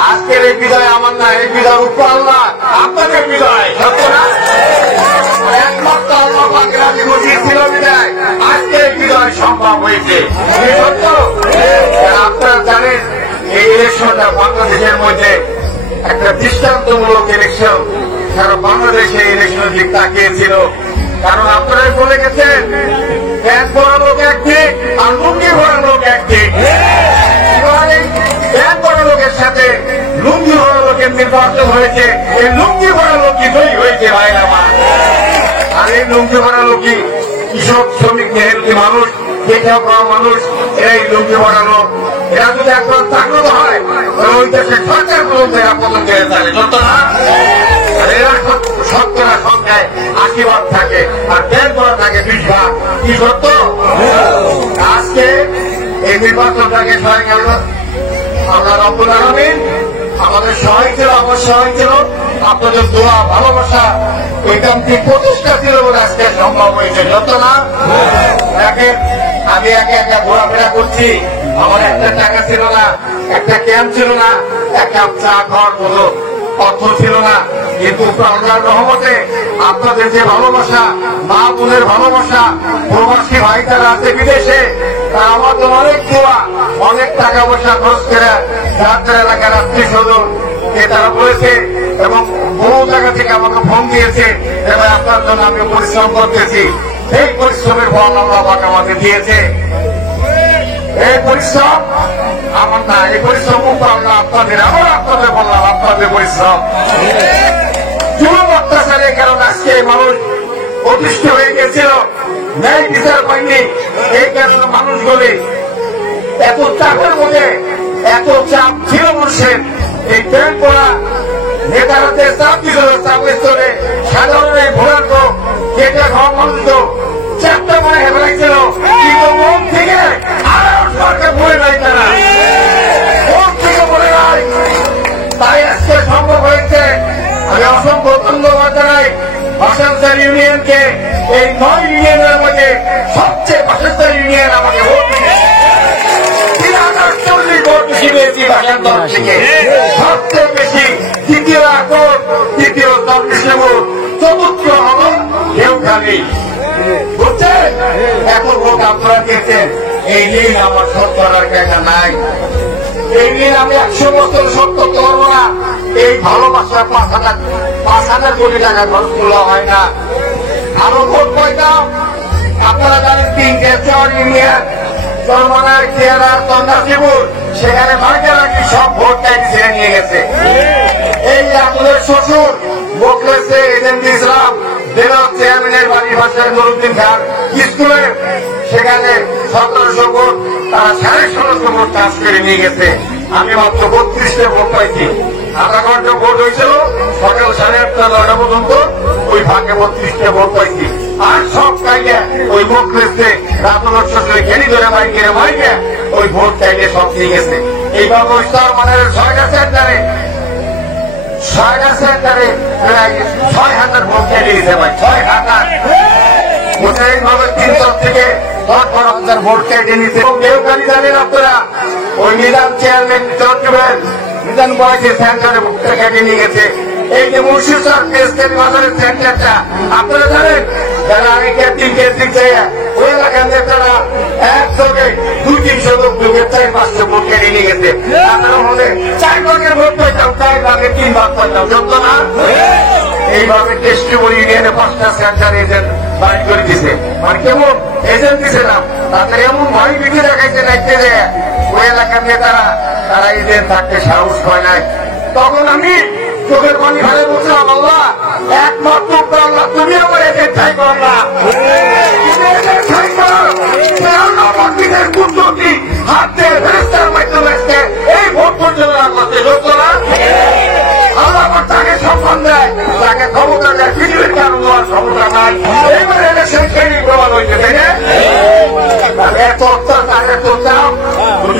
আজকের এই বিদায় আমার না, এই বিদায় উপর আল্লাহ আপনাদের বিদায়, সত্য না? একমাত্র আল্লাহ পাকের আগে বসিয়েছিল বিদায় আজকে এই বিদায় সম্ভব হয়েছে, সত্য? আপনারা জানেন এই ইলেকশনটা বাংলাদেশের মধ্যে একটা দৃষ্টান্তমূলক ইলেকশন। কারণ বাংলাদেশে ইলেকশনের দিক তাকিয়েছিল, কারণ আপনারা বলে গেছেন ব্যাংক করা লোক একদিক আর লুঙ্গি ভরা লোক একদিক। ব্যাংক করা লোকের সাথে লুঙ্গি ভরা লোকের নির্বাচন হয়েছে, এই লুঙ্গি ভরা লোকই তৈরি হয়েছে ভাই আমার। আর এই লুঙ্গি ভরা লোকই কৃষক শ্রমিক মেহনতি মানুষ, দেখা পাওয়া মানুষ, এই লুঙ্গি ভরা লোক। এরা যদি একবার জাগ্রত হয় তাহলে ওই দেশের সরকার পর্যন্ত এরা পতন করে থাকে, সত্য না? এরা শতকরা সংখ্যায় 80 থাকে আর ব্যাংক করা থাকে 20 ভাগ, কি সত্য? আজকে এই নির্বাচনটাকে সহায় গেল আমরা রব্বুল আলামিন আমাদের সহায় ছিল, আমার সহায় ছিল, আপনাদের দোয়া ভালোবাসা ঐকান্তিক প্রচেষ্টা ছিল বলে আজকে সম্ভব হয়েছে, সত্য না? আমি একে একে ঘোরাফেরা করছি, আমার একটা টাকা ছিল না, একটা ক্যাম্প ছিল না, একটা চা খাওয়ার মতো অর্থ ছিল না, কিন্তু আল্লাহর রহমতে আপনাদের যে ভালোবাসা, মা বোনের ভালোবাসা, প্রবাসী ভাই যারা আছে বিদেশে, তারা আমাদের অনেক দোয়া, অনেক টাকা পয়সা খরচ করে যার এলাকার আত্মীয় স্বজন তারা বলেছে এবং বহু জায়গা থেকে আমাকে ফোন দিয়েছে এবং আপনার জন্য আমি পরিশ্রম করতেছি। এই পরিশ্রমের ফল আল্লাহ পাক আমাকে দিয়েছে। এই পরিশ্রম আমার না, এই পরিশ্রম আল্লাহ আপনাদের, আবার আপনাদের বললাম আপনাদের পরিশ্রম। জুলুম অত্যাচারের কারণে আজকে মানুষ অতিষ্ঠ হয়ে গেছিল, ন্যায় বিচার পায়নি। এই কারণে মানুষগুলি এত চাপের মধ্যে, এত চাপ ছিল মানুষের, এই ব্যাংক করা নেতারা যে চাপ ছিল, চাপের স্তরে সাধারণ এই ভোটার যেটা খাওয়া মানুষ চাপটা মনে হেবে লাগছিল, কিন্তু মন থেকে আরো সরকার বলে নাই, তারা মন থেকে বলে নাই, তাই আজকে সম্ভব হয়েছে। আমি অসংখ্য ধন্যবাদ জানাই বাসানসার ইউনিয়নকে। এই 9 ইউনিয়নের মধ্যে সবচেয়ে বাসানসার ইউনিয়ন আমাকে ভোট দিয়েছে, 3040 ভোট বেশি পেয়েছি বাসান্তর থেকে, সবচেয়ে বেশি। দ্বিতীয় আকর, তৃতীয় দর্শনপুর, চতুর্থ হল ঢেউখালী, বুঝছেন? এত ভোট আপনারা দিয়েছেন, এই ঋণ আমার শোধ করার জায়গা নাই। এই ঋণ আমি 100 বছর শোধ করতে পারবো না। এই ভালোবাসা 5,000 কোটি টাকা খরচ তোলা হয় না। আরো ভোট পাইতাম, আপনারা জানেন 3টে ইউনিয়ন, চরমনার, খেয়ার, তন্দাশিপুর, সেখানে ভাগ্যরাখি সব ভোট ট্যাক্স ছেড়ে নিয়ে গেছে। এই আপনাদের শ্বশুর বকলেছে এজেন্ট ইসলাম জেলা চেয়ারম্যানের বাড়ির পাশে নুরুদ্দিন খান স্কুলে, সেখানে 1700 ভোট তারা 1650 ভোট চাষ করে নিয়ে গেছে। আমি মাত্র 32টে ভোট পাইছি। আধা ঘন্টা ভোট হয়েছিল, সকাল 8:30 9টা পর্যন্ত, ওই ভাগে 32টে ভোট পাইছি। আর সব কাইলে ওই ভোট পেয়েছে রাতনর সঙ্গে ঘেরি ধরে মাইকে ওই ভোট কাইলে সব নিয়ে গেছে। এইভাবে মানে 6টা সেন্টারে প্রায় 6,000 ভোট কেটে গেছে ভাই, 6,000। এইভাবে 3 থেকে 10-12,000 ভোট কেটে নিচ্ছে। ঢেউখালী জানেন আপনারা, ওই নিজাম চেয়ারম্যান চট্টগ্রাম নিজাম বয়সে সেন্টারে ভোটটা কেটে নিয়ে গেছে। এই যে মুর্শিদাবাদ প্রেসিডেন্ট বাজারের সেন্টারটা আপনারা জানেন, যারা আগে ক্যান্টিন চাই ওই এলাকার নেতারা একসঙ্গে 200-300 লোক ঢুকে 4-500 ভোট কেটে নিয়ে গেছে। আপনারা হলে 4 ভাগের ভোট পাইতাম, 4 ভাগে 3 ভাগ পাইতাম, সত্য না? এইভাবে টেস্টিমনি ইউনিয়নে 5টা সেন্টার এজেন্ট বাড়ি করে দিছে। মানে কেমন এজেন্ট দিয়েছিলাম, তাদের এমন ভয় বিধি দেখাইছে দেখতে যে ওই এলাকার নেতারা তারা এজেন্ট থাকতে সাহস হয় নাই। তখন আমি চোখের পানি ফেলে বলছিলাম, আল্লাহ একমাত্র আল্লাহ, তুমি আমার এজেন্ট ঠাই কর না, হাত দিয়ে ফেরেস্তার মাধ্যমে এই ভোট পর্যন্ত করতে সত্য না? আল্লাহ আমার তাকে সম্মান দেয়, তাকে ক্ষমতা দেয়, পৃথিবীর কারণ দেওয়ার ক্ষমতা নাই। এইবারে ইলেকশন ট্রেনিং প্রমাণ হয়েছে, তাই না? এত অত্যাচার, এত চাপ,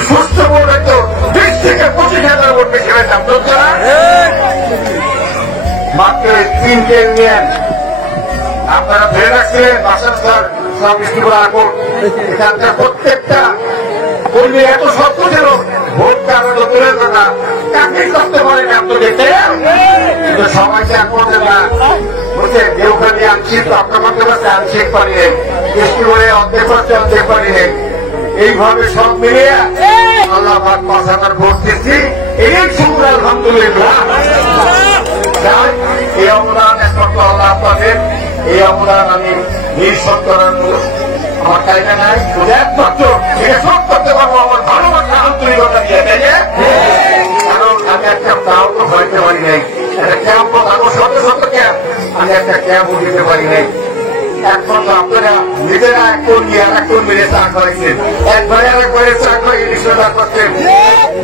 সুস্থ ভোট হয়তো 20 থেকে 25,000 ভোট বেশি পেতাম, সত্য না? মাত্র 3টে ইউনিয়ন আপনারা ধরে রাখছিলেন, বাসানসার সব স্কুল আকর, এখানকার প্রত্যেকটা কর্মী এত শক্ত ছিল, ভোট কারণ তুলে না, চাকরির সবাই ত্যাগ করতে না বুঝছে দেওখানি আনছি তো আপনার মধ্যে আনশেক পারিয়ে বৃষ্টি করে অর্ধেক করতে অর্ধেক পারিয়ে এইভাবে সব মিলিয়ে আল্লাহ পাক 5,000 ভোট দিচ্ছি এই শুক্র আলহামদুলিল্লাহ। এই অবদান একমাত্র আল্লাহ আপনাদের এই অবদান আমি নিঃশোধ করার আমার চাইবে নাই একমাত্র সব করতে পারবো আমার ভালোবাসা আন্তরিকতা দিয়ে তাই না? কারণ আমি একটা তাও তো হইতে পারি নাই একটা ক্যাম্প থাকবো শত শত ক্যাম্প আমি একটা ক্যাম্পও দিতে পারি নাই। একমাত্র আপনারা নিজেরা এক কর্মী আর এক কর্মীরে চা করেছেন একবারে আর একবারে চা করে নিশ্চয়তা করছেন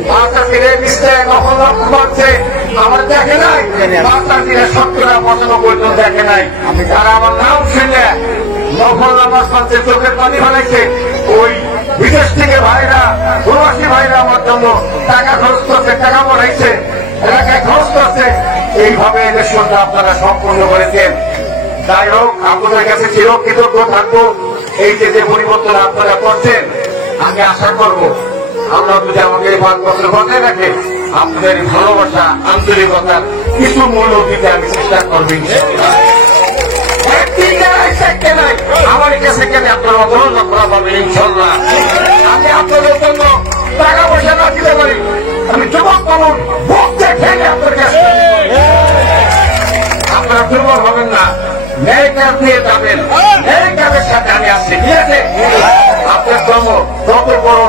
মাথা দিনে মিশতে কখন করছে আমার দেখে নাই মাথা দিনে 70-95 পর্যন্ত দেখে নাই তারা আমার নাম শুনে নফল নামাজ পড়ছে চোখের পানি ফেলাইছে ওই বিদেশ থেকে ভাইরা প্রবাসী ভাইরা আমার জন্য টাকা খরচ করছে টাকা পড়াইছে এলাকায় খরচ করছে এইভাবে ইলেকশনটা আপনারা সম্পূর্ণ করেছেন। যাই হোক আপনাদের কাছে চিরকৃতজ্ঞ থাকবো এই যে পরিবর্তন আপনারা করছেন আমি আশা করবো আল্লাহ যদি আমাকে 5 বছর বজায় রাখে আপনাদের ভালোবাসা আন্তরিকতার কিছু মূল্য দিতে আমি চেষ্টা করবো। আমার কাছে কেন আপনার অবরোধ করা পাবেন ইনশাল্লাহ। আমি আপনাদের জন্য টাকা পয়সা না দিতে পারি আমি যুবক মানুষ ভোট দেখে আপনার কাছে আপনারা দুর্বল হবেন না ন্যায় কাজ নিয়ে যাবেন ন্যায় কাজের সাথে আমি আসছি ঠিক আছে। আপনার জন্য যত বড়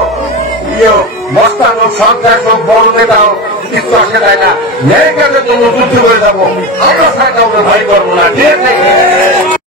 মস্তান হোক সরকার হোক বড় নেতাও কিছু আসে যায় না ন্যায় কাজের জন্য যুদ্ধ করে যাবো আমরা সাথে ভয় করবো না ঠিক আছে।